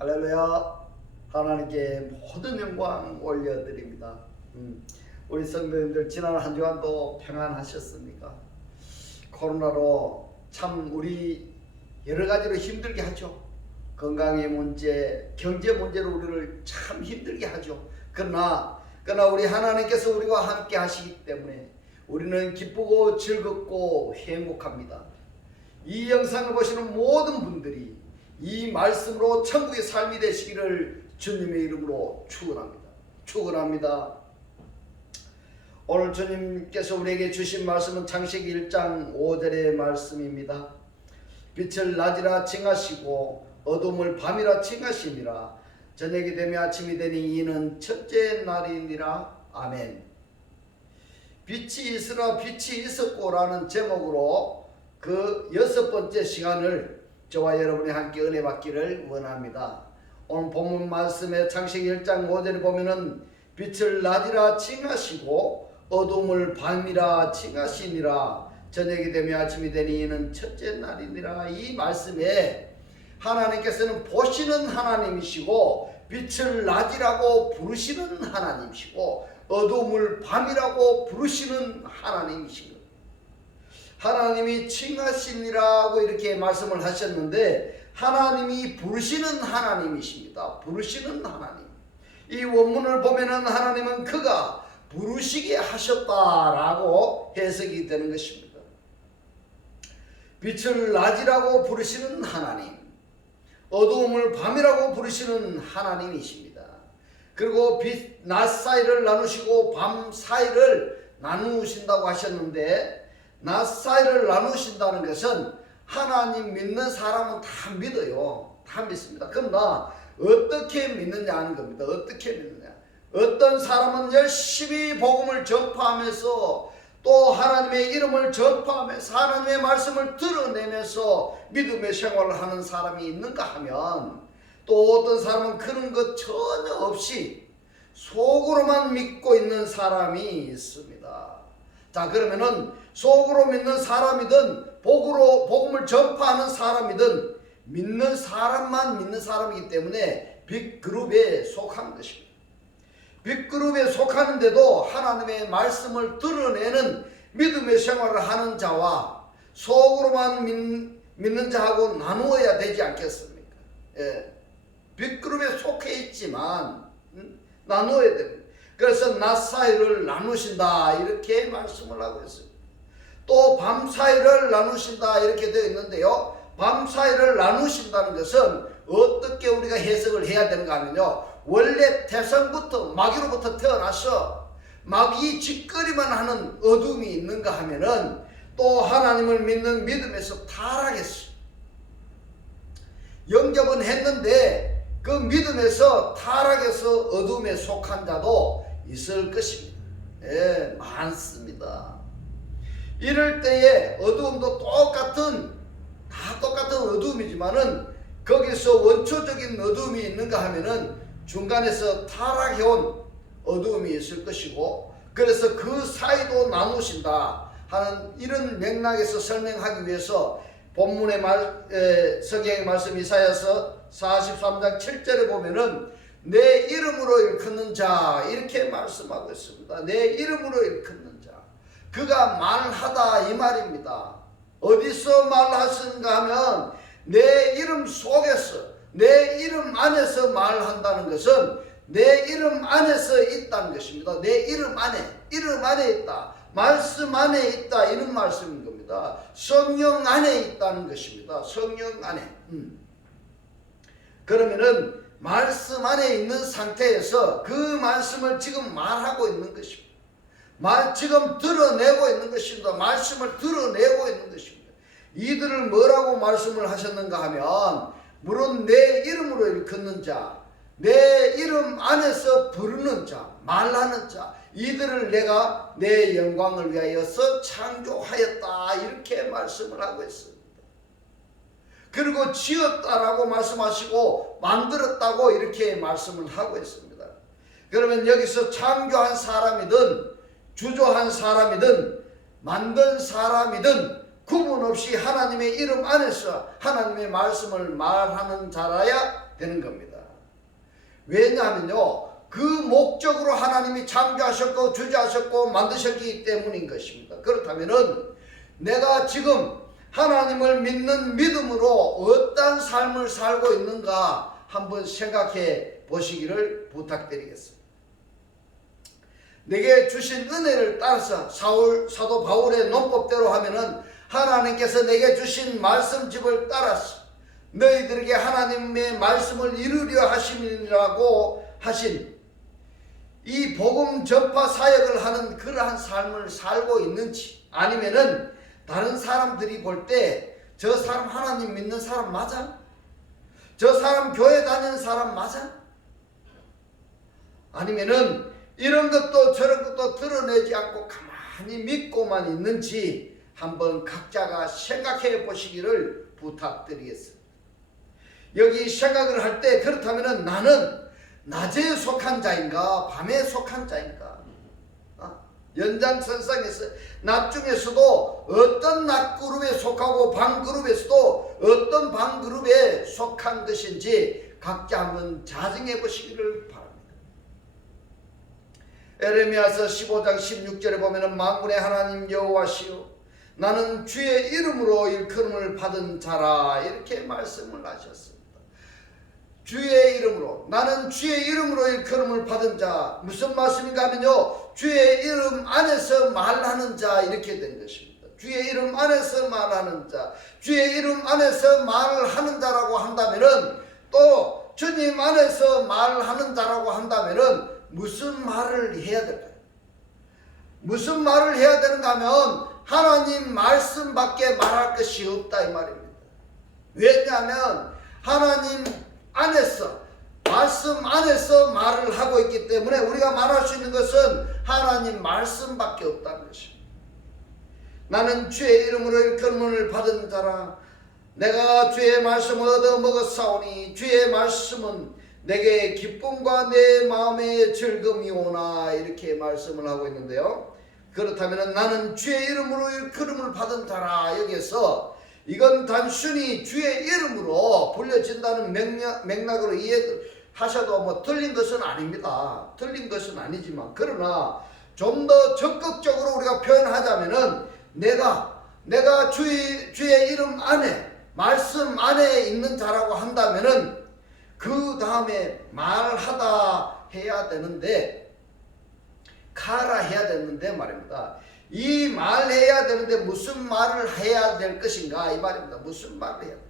할렐루야. 하나님께 모든 영광 올려드립니다. 우리 성도님들 지난 한 주간도 평안하셨습니까? 코로나로 참 우리 여러 가지로 힘들게 하죠. 건강의 문제, 경제 문제로 우리를 참 힘들게 하죠. 그러나 우리 하나님께서 우리와 함께 하시기 때문에 우리는 기쁘고 즐겁고 행복합니다. 이 영상을 보시는 모든 분들이 이 말씀으로 천국의 삶이 되시기를 주님의 이름으로 축원합니다. 오늘 주님께서 우리에게 주신 말씀은 창세기 1장 5절의 말씀입니다. 빛을 낮이라 칭하시고 어둠을 밤이라 칭하시니라. 저녁이 되며 아침이 되니 이는 첫째 날이니라. 아멘. 빛이 있으라 빛이 있었고라는 제목으로 그 6번째 시간을 저와 여러분이 함께 은혜 받기를 원합니다. 오늘 본문 말씀에 창세기 1장 5절에 보면은 빛을 낮이라 칭하시고 어둠을 밤이라 칭하시니라. 저녁이 되며 아침이 되니 이는 첫째 날이니라. 이 말씀에 하나님께서는 보시는 하나님이시고 빛을 낮이라고 부르시는 하나님이시고 어둠을 밤이라고 부르시는 하나님이시고 하나님이 칭하시니라고 이렇게 말씀을 하셨는데 하나님이 부르시는 하나님이십니다. 부르시는 하나님. 이 원문을 보면은 하나님은 그가 부르시게 하셨다라고 해석이 되는 것입니다. 빛을 낮이라고 부르시는 하나님, 어두움을 밤이라고 부르시는 하나님이십니다. 그리고 낮 사이를 나누시고 밤 사이를 나누신다고 하셨는데 낮 사이를 나누신다는 것은 하나님 믿는 사람은 다 믿어요. 다 믿습니다. 그러나 어떻게 믿느냐 하는 겁니다. 어떻게 믿느냐. 어떤 사람은 열심히 복음을 전파하면서 또 하나님의 이름을 전파하면서 하나님의 말씀을 드러내면서 믿음의 생활을 하는 사람이 있는가 하면 또 어떤 사람은 그런 것 전혀 없이 속으로만 믿고 있는 사람이 있습니다. 자, 그러면은 속으로 믿는 사람이든 복음을 전파하는 사람이든 믿는 사람만 믿는 사람이기 때문에 B그룹에 속한 것입니다. B그룹에 속하는데도 하나님의 말씀을 드러내는 믿음의 생활을 하는 자와 속으로만 믿는 자하고 나누어야 되지 않겠습니까? 예. B그룹에 속해 있지만 나누어야 됩니다. 그래서 낮 사이를 나누신다 이렇게 말씀을 하고 있습니다. 또 밤 사이를 나누신다 이렇게 되어 있는데요. 밤 사이를 나누신다는 것은 어떻게 우리가 해석을 해야 되는가 하면요. 원래 태생부터 마귀로부터 태어나서 마귀 짓거리만 하는 어둠이 있는가 하면은 또 하나님을 믿는 믿음에서 타락했어요. 영접은 했는데 그 믿음에서 타락해서 어둠에 속한 자도 있을 것입니다. 예, 많습니다. 이럴 때에 어두움도 똑같은 어두움이지만은 거기서 원초적인 어두움이 있는가 하면은 중간에서 타락해온 어두움이 있을 것이고 그래서 그 사이도 나누신다 하는 이런 맥락에서 설명하기 위해서 본문의 성경의 말씀 이사야서 43장 7절에 보면은 내 이름으로 일컫는 자 이렇게 말씀하고 있습니다. 내 이름으로 일컫는 자 그가 말하다 이 말입니다. 어디서 말하시는가 하면 내 이름 속에서 내 이름 안에서 말한다는 것은 내 이름 안에서 있다는 것입니다. 내 이름 안에 있다. 말씀 안에 있다 이런 말씀인 겁니다. 성령 안에 있다는 것입니다. 성령 안에. 그러면은 말씀 안에 있는 상태에서 그 말씀을 지금 말하고 있는 것입니다. 지금 드러내고 있는 것입니다. 말씀을 드러내고 있는 것입니다. 이들을 뭐라고 말씀을 하셨는가 하면 물론 내 이름으로 일컫는 자, 내 이름 안에서 부르는 자, 말하는 자 이들을 내가 내 영광을 위하여서 창조하였다 이렇게 말씀을 하고 있습니다. 그리고 지었다라고 말씀하시고 만들었다고 이렇게 말씀을 하고 있습니다. 그러면 여기서 창조한 사람이든 주조한 사람이든 만든 사람이든 구분 없이 하나님의 이름 안에서 하나님의 말씀을 말하는 자라야 되는 겁니다. 왜냐하면요, 그 목적으로 하나님이 창조하셨고 주재하셨고 만드셨기 때문인 것입니다. 그렇다면은 내가 지금 하나님을 믿는 믿음으로 어떤 삶을 살고 있는가 한번 생각해 보시기를 부탁드리겠습니다. 내게 주신 은혜를 따라서 사도 바울의 논법대로 하면은 하나님께서 내게 주신 말씀집을 따라서 너희들에게 하나님의 말씀을 이루려 하심이라고 하신 이 복음 전파 사역을 하는 그러한 삶을 살고 있는지, 아니면은 다른 사람들이 볼 때 저 사람 하나님 믿는 사람 맞아? 저 사람 교회 다니는 사람 맞아? 아니면은 이런 것도 저런 것도 드러내지 않고 가만히 믿고만 있는지 한번 각자가 생각해 보시기를 부탁드리겠습니다. 여기 생각을 할 때 그렇다면 나는 낮에 속한 자인가 밤에 속한 자인가? 연장선상에서 낮 중에서도 어떤 낮 그룹에 속하고 밤 그룹에서도 어떤 밤 그룹에 속한 것인지 각자 한번 자정해 보시기를 바랍니다. 에레미야서 15장 16절에 보면은 만군의 하나님 여호와시요 나는 주의 이름으로 일컬음을 받은 자라 이렇게 말씀을 하셨습니다. 주의 이름으로, 나는 주의 이름으로 일컬음을 받은 자, 무슨 말씀인가 하면요, 주의 이름 안에서 말하는 자 이렇게 된 것입니다. 주의 이름 안에서 말하는 자, 주의 이름 안에서 말하는 자라고 한다면은, 또 주님 안에서 말하는 자라고 한다면은 무슨 말을 해야 될까요? 무슨 말을 해야 되는가 하면 하나님 말씀밖에 말할 것이 없다 이 말입니다. 왜냐하면 하나님 안에서, 말씀 안에서 말을 하고 있기 때문에 우리가 말할 수 있는 것은 하나님 말씀밖에 없다는 것입니다. 나는 주의 이름으로 일컬음을 받은 자라. 내가 주의 말씀을 얻어 먹었사오니 주의 말씀은 내게 기쁨과 내 마음의 즐거움이 오나 이렇게 말씀을 하고 있는데요. 그렇다면 나는 주의 이름으로 일컬음을 받은 자라. 여기에서 이건 단순히 주의 이름으로 불려진다는 맥락으로 이해하셔도 뭐 틀린 것은 아닙니다. 틀린 것은 아니지만, 그러나 좀 더 적극적으로 우리가 표현하자면은 내가 주의 이름 안에, 말씀 안에 있는 자라고 한다면은 그 다음에 말하다 해야 되는데, 가라 해야 되는데 말입니다. 이 말해야 되는데 무슨 말을 해야 될 것인가 이 말입니다. 무슨 말을 해야 돼?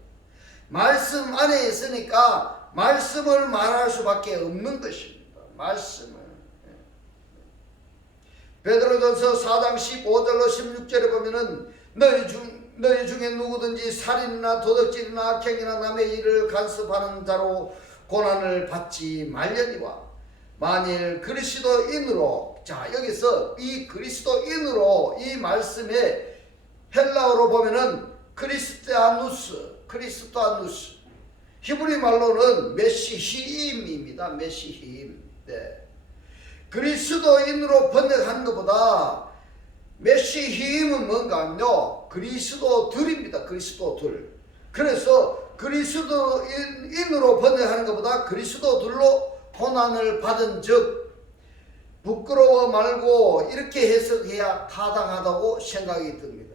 말씀 안에 있으니까 말씀을 말할 수밖에 없는 것입니다. 말씀을. 베드로전서 4장 15절로 16절에 보면은 너희 중에 누구든지 살인이나 도둑질이나 악행이나 남의 일을 간섭하는 자로 고난을 받지 말려니와 만일 그리스도인으로, 자 여기서 이 그리스도인으로 이 말씀에 헬라어로 보면은 크리스토아누스, 히브리 말로는 메시히임입니다. 메시히임. 네. 그리스도인으로 번역하는 것보다 메시히임은 뭔가 하면요, 그리스도들입니다. 그리스도들. 그래서 그리스도인으로 번역하는 것보다 그리스도들로 고난을 받은 즉 부끄러워 말고 이렇게 해석해야 타당하다고 생각이 듭니다.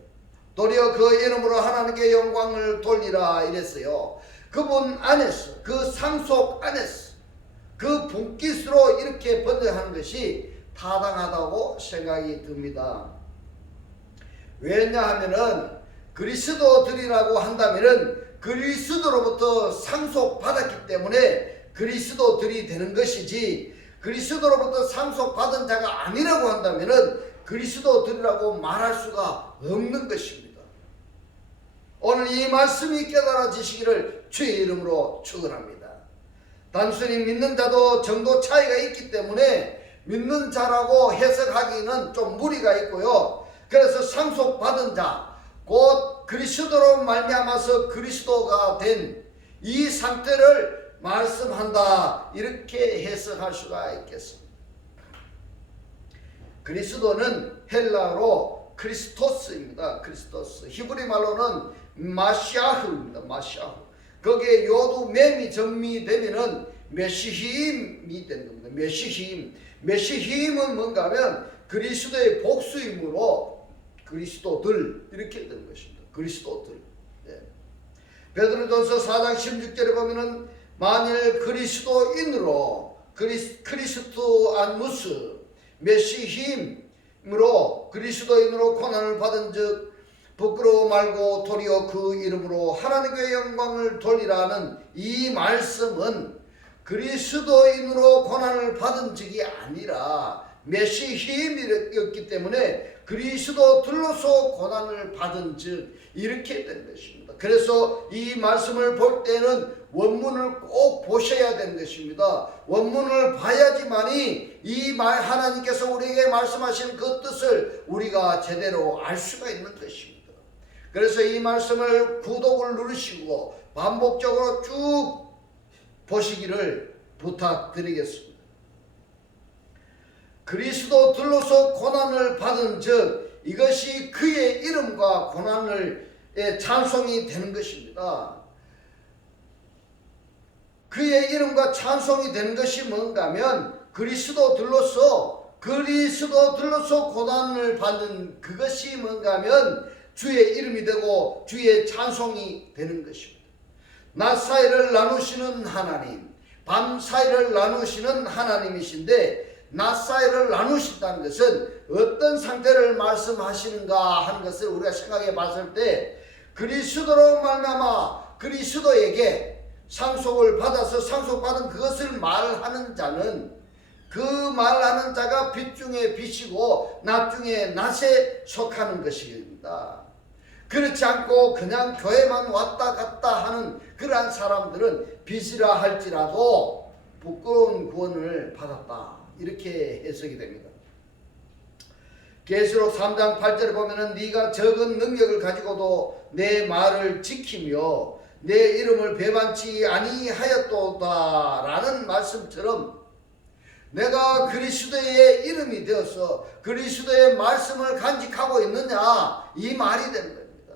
도리어 그 이름으로 하나님께 영광을 돌리라 이랬어요. 그분 안에서, 그 상속 안에서, 그 분깃으로 이렇게 번역하는 것이 타당하다고 생각이 듭니다. 왜냐하면은 그리스도들이라고 한다면은 그리스도로부터 상속받았기 때문에 그리스도들이 되는 것이지, 그리스도로부터 상속받은 자가 아니라고 한다면은 그리스도들이라고 말할 수가 없는 것입니다. 오늘 이 말씀이 깨달아지시기를 주의 이름으로 축원합니다. 단순히 믿는 자도 정도 차이가 있기 때문에 믿는 자라고 해석하기는 좀 무리가 있고요. 그래서 상속받은 자, 곧 그리스도로 말미암아서 그리스도가 된 이 상태를 말씀한다 이렇게 해석할 수가 있겠습니다. 그리스도는 헬라어로 크리스토스입니다. 크리스토스. 히브리 말로는 마시아흐입니다. 마시아흐. 거기에 요도 맴이 정미되면은 메시힘이 되는 겁니다. 메시힘. 메시힘은 뭔가 하면 그리스도의 복수이므로 그리스도들 이렇게 되는 것입니다. 그리스도들. 예. 베드로전서 4장 16절에 보면은 만일 그리스도인으로 크리스토 안누스 메시힘으로 그리스도인으로 고난을 받은 즉 부끄러워 말고 도리어 그 이름으로 하나님께 영광을 돌리라는 이 말씀은 그리스도인으로 고난을 받은 적이 아니라 메시힘이었기 때문에 그리스도들로서 고난을 받은 즉 이렇게 된 것입니다. 그래서 이 말씀을 볼 때는 원문을 꼭 보셔야 되는 것입니다. 원문을 봐야지만이 이 말 하나님께서 우리에게 말씀하신 그 뜻을 우리가 제대로 알 수가 있는 것입니다. 그래서 이 말씀을 구독을 누르시고 반복적으로 쭉 보시기를 부탁드리겠습니다. 그리스도들로서 고난을 받은 즉 이것이 그의 이름과 고난을 찬송이 되는 것입니다. 그의 이름과 찬송이 되는 것이 뭔가 하면 그리스도들로서 고난을 받는 그것이 뭔가 하면 주의 이름이 되고 주의 찬송이 되는 것입니다. 낮 사이를 나누시는 하나님, 밤 사이를 나누시는 하나님이신데 낮 사이를 나누신다는 것은 어떤 상태를 말씀하시는가 하는 것을 우리가 생각해 봤을 때 그리스도로 말미암아 그리스도에게 상속을 받아서 상속받은 그것을 말하는 자는 그 말하는 자가 빛 중에 빛이고 낮 중에 낮에 속하는 것입니다. 그렇지 않고 그냥 교회만 왔다 갔다 하는 그러한 사람들은 빛이라 할지라도 부끄러운 구원을 받았다. 이렇게 해석이 됩니다. 계시록 3장 8절에 보면은 네가 적은 능력을 가지고도 내 말을 지키며 내 이름을 배반치 아니하였도다 라는 말씀처럼 내가 그리스도의 이름이 되어서 그리스도의 말씀을 간직하고 있느냐 이 말이 되는 겁니다.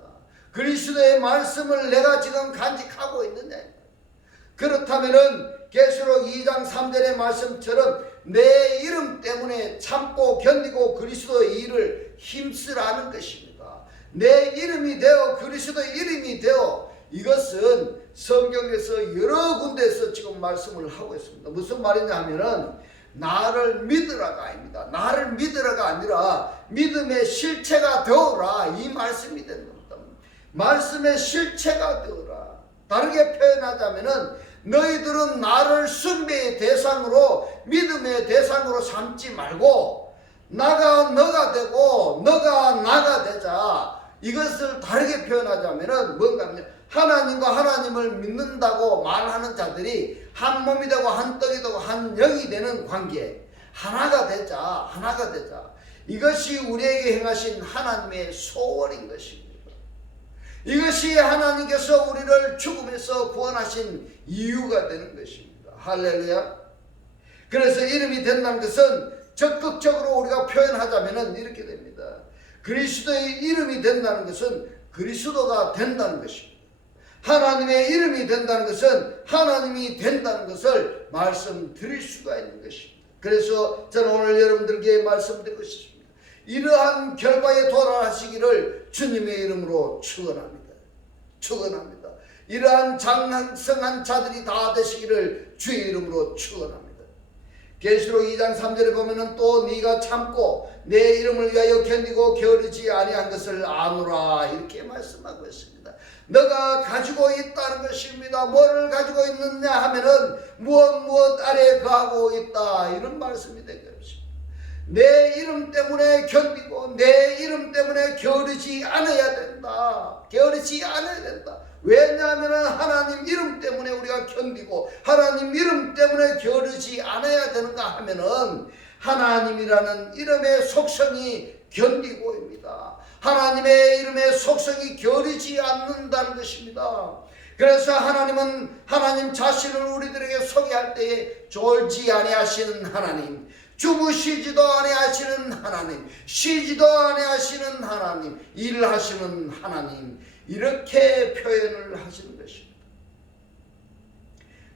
그리스도의 말씀을 내가 지금 간직하고 있느냐. 그렇다면은 계시록 2장 3절의 말씀처럼 내 이름 때문에 참고 견디고 그리스도의 일을 힘쓰라는 것입니다. 내 이름이 되어 그리스도의 이름이 되어 이것은 성경에서 여러 군데에서 지금 말씀을 하고 있습니다. 무슨 말이냐 하면은 나를 믿으라가 아닙니다. 나를 믿으라가 아니라 믿음의 실체가 되어라 이 말씀이 되는 겁니다. 말씀의 실체가 되어라. 다르게 표현하자면은 너희들은 나를 숭배의 대상으로 믿음의 대상으로 삼지 말고 나가 너가 되고 너가 나가 되자. 이것을 다르게 표현하자면은 뭔가 하면 하나님과 하나님을 믿는다고 말하는 자들이 한 몸이 되고 한 떡이 되고 한 영이 되는 관계. 하나가 되자. 이것이 우리에게 행하신 하나님의 소원인 것입니다. 이것이 하나님께서 우리를 죽음에서 구원하신 이유가 되는 것입니다. 할렐루야. 그래서 이름이 된다는 것은 적극적으로 우리가 표현하자면 이렇게 됩니다. 그리스도의 이름이 된다는 것은 그리스도가 된다는 것입니다. 하나님의 이름이 된다는 것은 하나님이 된다는 것을 말씀드릴 수가 있는 것입니다. 그래서 저는 오늘 여러분들께 말씀드리고 싶습니다. 이러한 결과에 도달하시기를 주님의 이름으로 축원합니다. 이러한 장성한 자들이 다 되시기를 주의 이름으로 축원합니다. 계시록 2장 3절에 보면은 또 네가 참고 내 이름을 위하여 견디고 게으르지 아니한 것을 아노라 이렇게 말씀하고 있습니다. 너가 가지고 있다는 것입니다. 뭐를 가지고 있느냐 하면은 무엇 아래 거하고 있다 이런 말씀이 된 것입니다. 내 이름 때문에 견디고 내 이름 때문에 게으르지 않아야 된다. 왜냐하면 하나님 이름 때문에 우리가 견디고 하나님 이름 때문에 게으르지 않아야 되는가 하면은 하나님이라는 이름의 속성이 견디고입니다. 하나님의 이름의 속성이 게으르지 않는다는 것입니다. 그래서 하나님은 하나님 자신을 우리들에게 소개할 때에 졸지 아니하시는 하나님, 주무시지도 아니하시는 하나님, 쉬지도 아니하시는 하나님, 일하시는 하나님, 이렇게 표현을 하시는 것입니다.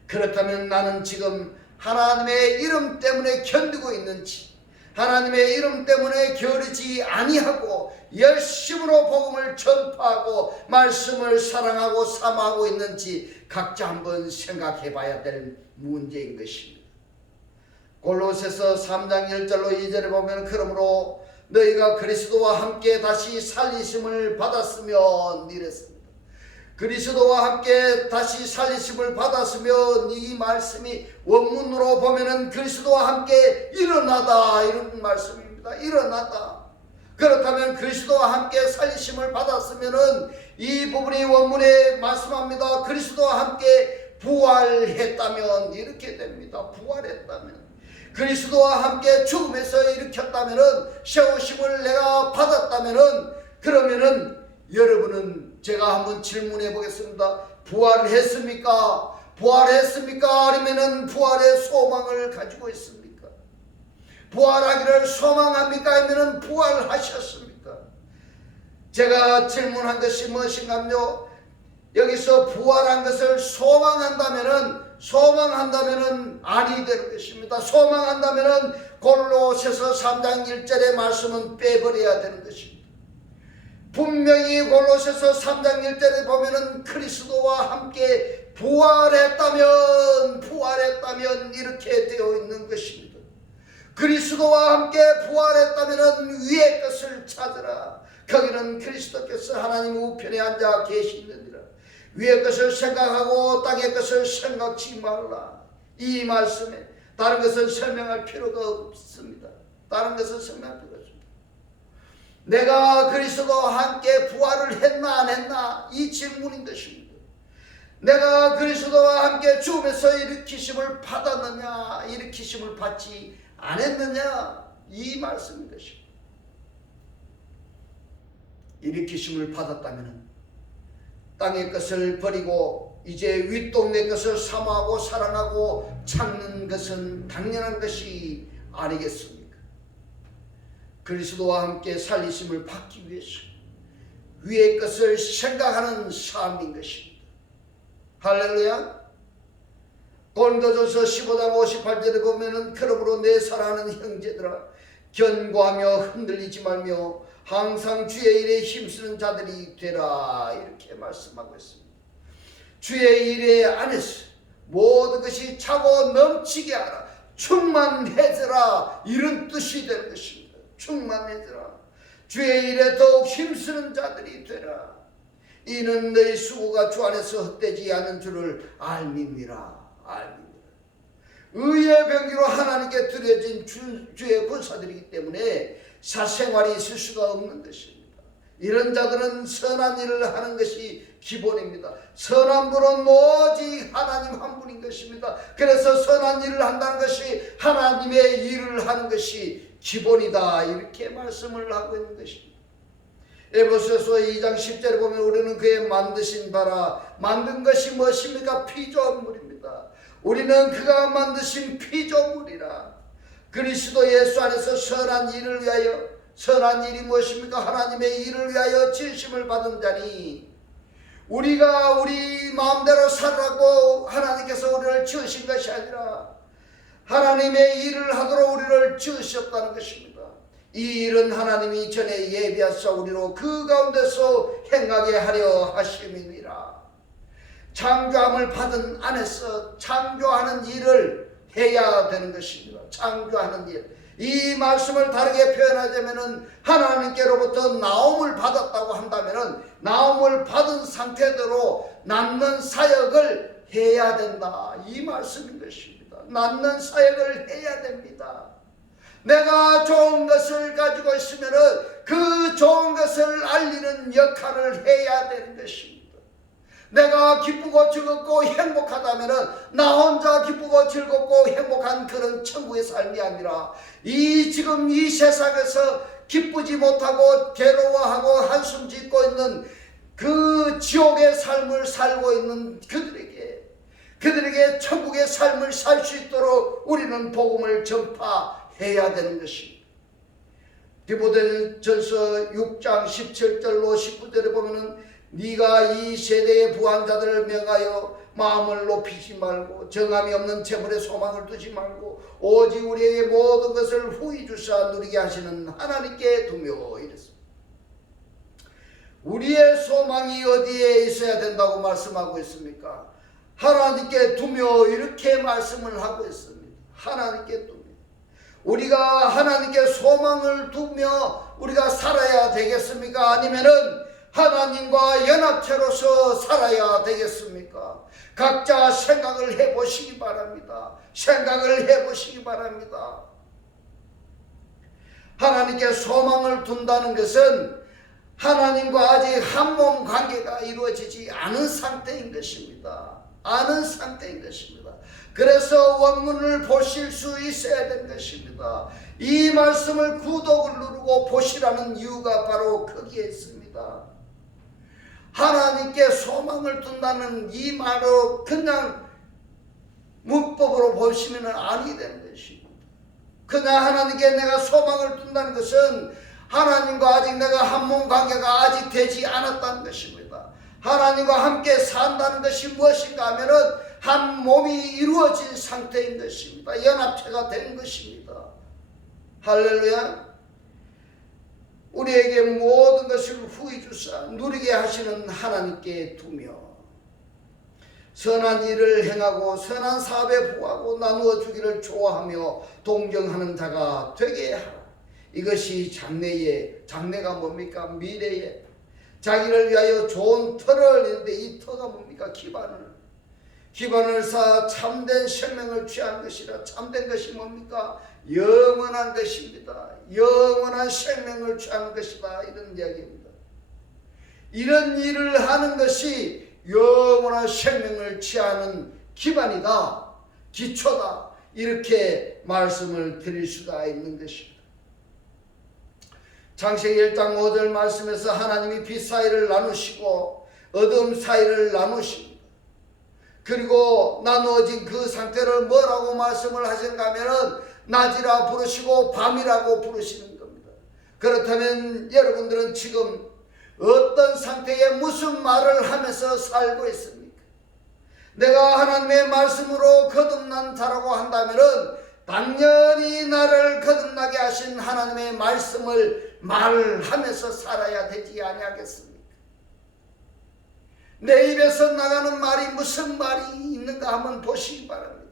그렇다면 나는 지금 하나님의 이름 때문에 견디고 있는지, 하나님의 이름 때문에 게으르지 아니하고 열심으로 복음을 전파하고 말씀을 사랑하고 사모하고 있는지 각자 한번 생각해 봐야 될 문제인 것입니다. 골로새서 3장 1절로 2절에 보면 그러므로 너희가 그리스도와 함께 다시 살리심을 받았으면 이랬습니다. 그리스도와 함께 다시 살리심을 받았으면 이 말씀이 원문으로 보면은 그리스도와 함께 일어나다 이런 말씀입니다. 일어나다. 그렇다면 그리스도와 함께 살리심을 받았으면은 이 부분이 원문에 말씀합니다. 그리스도와 함께 부활했다면 이렇게 됩니다. 부활했다면. 그리스도와 함께 죽음에서 일으켰다면은 세우심을 내가 받았다면은 그러면은 여러분은 제가 한번 질문해 보겠습니다. 부활을 했습니까? 부활했습니까? 아니면은 부활의 소망을 가지고 있습니까? 부활하기를 소망합니까? 아니면은 부활하셨습니까? 제가 질문한 것이 무엇인가요? 여기서 부활한 것을 소망한다면은 아니 되는 것입니다. 소망한다면은 골로새서 3장 1절의 말씀은 빼버려야 되는 것입니다. 분명히 골로새서 3장 1절에 보면은 그리스도와 함께 부활했다면 이렇게 되어 있는 것입니다. 그리스도와 함께 부활했다면 위의 것을 찾으라. 거기는 그리스도께서 하나님 우편에 앉아 계시느니라. 위의 것을 생각하고 땅의 것을 생각지 말라. 이 말씀에 다른 것은 설명할 필요가 없습니다. 다른 것은 설명할 필요가 없습니다. 내가 그리스도와 함께 부활을 했나 안 했나 이 질문인 것입니다. 내가 그리스도와 함께 죽음에서 일으키심을 받았느냐 일으키심을 받지 않았느냐 이 말씀인 것입니다. 일으키심을 받았다면 땅의 것을 버리고 이제 윗동네 것을 사모하고 사랑하고 찾는 것은 당연한 것이 아니겠습니까? 그리스도와 함께 살리심을 받기 위해서 위의 것을 생각하는 삶인 것입니다. 할렐루야. 고린도전서 15장 58절에 보면은 그러므로 내 사랑하는 형제들아 견고하며 흔들리지 말며 항상 주의 일에 힘쓰는 자들이 되라 이렇게 말씀하고 있습니다. 주의 일에 안에서 모든 것이 차고 넘치게 하라. 충만해져라 이런 뜻이 되는 것입니다. 충만해져라. 주의 일에 더욱 힘쓰는 자들이 되라. 이는 너희 수고가 주 안에서 헛되지 않은 줄을 알미니라. 의의 병기로 하나님께 드려진 주의 권사들이기 때문에 사생활이 있을 수가 없는 것입니다. 이런 자들은 선한 일을 하는 것이 기본입니다. 선한 분은 오직 하나님 한 분인 것입니다. 그래서 선한 일을 한다는 것이 하나님의 일을 하는 것이 기본이다 이렇게 말씀을 하고 있는 것입니다. 에베소서 2장 10절에 보면 우리는 그의 만드신 바라 만든 것이 무엇입니까? 피조물입니다. 우리는 그가 만드신 피조물이라. 그리스도 예수 안에서 선한 일을 위하여 선한 일이 무엇입니까? 하나님의 일을 위하여 지으심을 받은 자니 우리가 우리 마음대로 살라고 하나님께서 우리를 지으신 것이 아니라 하나님의 일을 하도록 우리를 지으셨다는 것입니다. 이 일은 하나님이 전에 예비하사 우리로 그 가운데서 행하게 하려 하심이니라. 창조함을 받은 안에서 창조하는 일을 해야 되는 것입니다. 창조하는 일. 이 말씀을 다르게 표현하자면은 하나님께로부터 나옴을 받았다고 한다면은 나옴을 받은 상태대로 낳는 사역을 해야 된다. 이 말씀인 것입니다. 낳는 사역을 해야 됩니다. 내가 좋은 것을 가지고 있으면은 그 좋은 것을 알리는 역할을 해야 되는 것입니다. 내가 기쁘고 즐겁고 행복하다면은 나 혼자 기쁘고 즐겁고 행복한 그런 천국의 삶이 아니라 지금 이 세상에서 기쁘지 못하고 괴로워하고 한숨 짓고 있는 그 지옥의 삶을 살고 있는 그들에게 천국의 삶을 살 수 있도록 우리는 복음을 전파 해야 되는 것입니다. 디모데전서 6장 17절로 19절에 보면은 네가 이 세대의 부한자들을 명하여 마음을 높이지 말고 정함이 없는 재물에 소망을 두지 말고 오직 우리에게 모든 것을 후히 주사 누리게 하시는 하나님께 두며 이랬습니다. 우리의 소망이 어디에 있어야 된다고 말씀하고 있습니까? 하나님께 두며 이렇게 말씀을 하고 있습니다. 하나님께 두며. 우리가 하나님께 소망을 두며 우리가 살아야 되겠습니까? 아니면은 하나님과 연합체로서 살아야 되겠습니까? 각자 생각을 해보시기 바랍니다. 생각을 해보시기 바랍니다. 하나님께 소망을 둔다는 것은 하나님과 아직 한 몸 관계가 이루어지지 않은 상태인 것입니다. 않은 상태인 것입니다. 그래서 원문을 보실 수 있어야 되는 것입니다. 이 말씀을 구독을 누르고 보시라는 이유가 바로 거기에 있습니다. 하나님께 소망을 둔다는 이 말로 그냥 문법으로 보시면 아니 되는 것입니다. 그냥 하나님께 내가 소망을 둔다는 것은 하나님과 아직 내가 한 몸 관계가 아직 되지 않았다는 것입니다. 하나님과 함께 산다는 것이 무엇인가 하면은 한 몸이 이루어진 상태인 것입니다. 연합체가 된 것입니다. 할렐루야. 우리에게 모든 것을 후히 주사 누리게 하시는 하나님께 두며 선한 일을 행하고 선한 사업에 부하고 나누어 주기를 좋아하며 동정하는 자가 되게 하라. 이것이 장래가 뭡니까? 미래에 자기를 위하여 좋은 터를 얻는데 이 터가 뭡니까? 기반을 쌓아 참된 생명을 취한 것이라. 참된 것이 뭡니까? 영원한 것입니다. 영원한 생명을 취하는 것이다. 이런 이야기입니다. 이런 일을 하는 것이 영원한 생명을 취하는 기반이다. 기초다. 이렇게 말씀을 드릴 수가 있는 것입니다. 창세기 1장 5절 말씀에서 하나님이 빛 사이를 나누시고 어둠 사이를 나누십니다. 그리고 나누어진 그 상태를 뭐라고 말씀을 하신가 하면은 낮이라 부르시고 밤이라고 부르시는 겁니다. 그렇다면 여러분들은 지금 어떤 상태에 무슨 말을 하면서 살고 있습니까? 내가 하나님의 말씀으로 거듭난 자라고 한다면은 당연히 나를 거듭나게 하신 하나님의 말씀을 말하면서 살아야 되지 아니하겠습니까? 내 입에서 나가는 말이 무슨 말이 있는가 한번 보시기 바랍니다.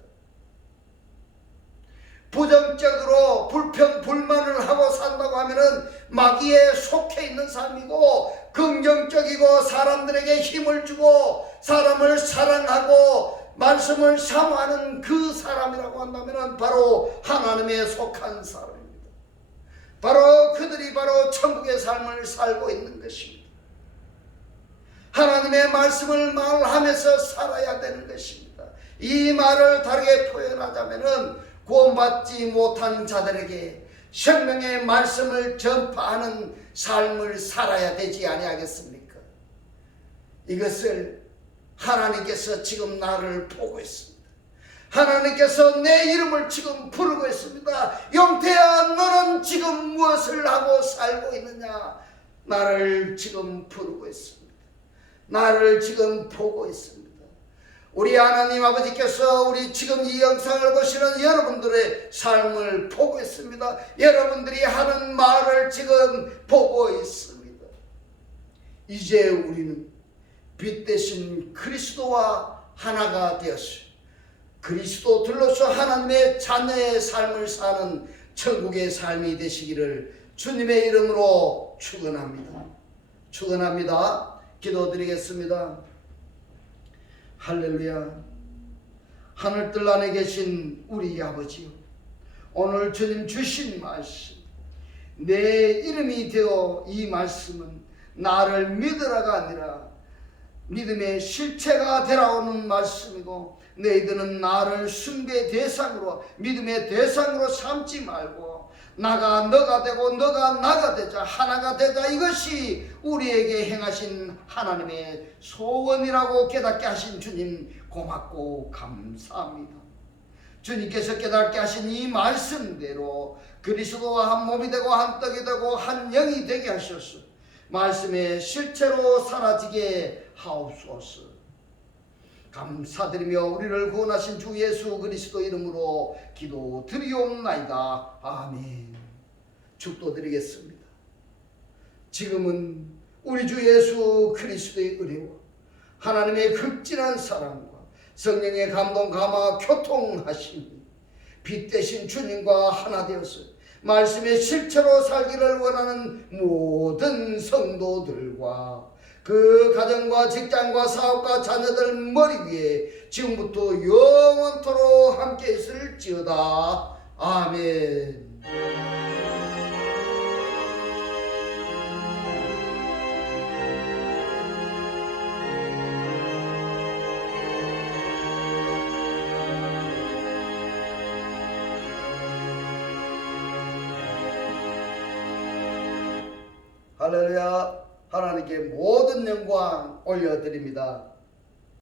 부정적으로 불평 불만을 하고 산다고 하면은 마귀에 속해 있는 삶이고, 긍정적이고 사람들에게 힘을 주고 사람을 사랑하고 말씀을 사모하는 그 사람이라고 한다면 바로 하나님에 속한 사람입니다. 바로 그들이 바로 천국의 삶을 살고 있는 것입니다. 하나님의 말씀을 말하면서 살아야 되는 것입니다. 이 말을 다르게 표현하자면 구원받지 못한 자들에게 생명의 말씀을 전파하는 삶을 살아야 되지 아니하겠습니까? 이것을 하나님께서 지금 나를 보고 있습니다. 하나님께서 내 이름을 지금 부르고 있습니다. 영태야, 너는 지금 무엇을 하고 살고 있느냐? 나를 지금 부르고 있습니다. 나를 지금 보고 있습니다. 우리 하나님 아버지께서 우리 지금 이 영상을 보시는 여러분들의 삶을 보고 있습니다. 여러분들이 하는 말을 지금 보고 있습니다. 이제 우리는 빛 대신 그리스도와 하나가 되었어요. 그리스도들로서 하나님의 자녀의 삶을 사는 천국의 삶이 되시기를 주님의 이름으로 축원합니다. 축원합니다. 기도드리겠습니다. 할렐루야. 하늘뜰 안에 계신 우리 아버지요, 오늘 주님 주신 말씀, 내 이름이 되어 이 말씀은 나를 믿으라가 아니라 믿음의 실체가 되라오는 말씀이고, 너희들은 나를 숭배의 대상으로, 믿음의 대상으로 삼지 말고 나가 너가 되고 너가 나가 되자, 하나가 되자. 이것이 우리에게 행하신 하나님의 소원이라고 깨닫게 하신 주님 고맙고 감사합니다. 주님께서 깨닫게 하신 이 말씀대로 그리스도와 한 몸이 되고 한 떡이 되고 한 영이 되게 하셔서 말씀의 실체로 사라지게 하옵소서. 감사드리며 우리를 구원하신 주 예수 그리스도 이름으로 기도드리옵나이다. 아멘. 축도드리겠습니다. 지금은 우리 주 예수 그리스도의 은혜와 하나님의 극진한 사랑과 성령의 감동 감화 교통하심이 빛 대신 주님과 하나 되어서 말씀의 실체로 살기를 원하는 모든 성도들과 그 가정과 직장과 사업과 자녀들 머리 위에 지금부터 영원토록 함께 있을지어다. 아멘. 할렐루야. 하나님께 모든 영광 올려드립니다.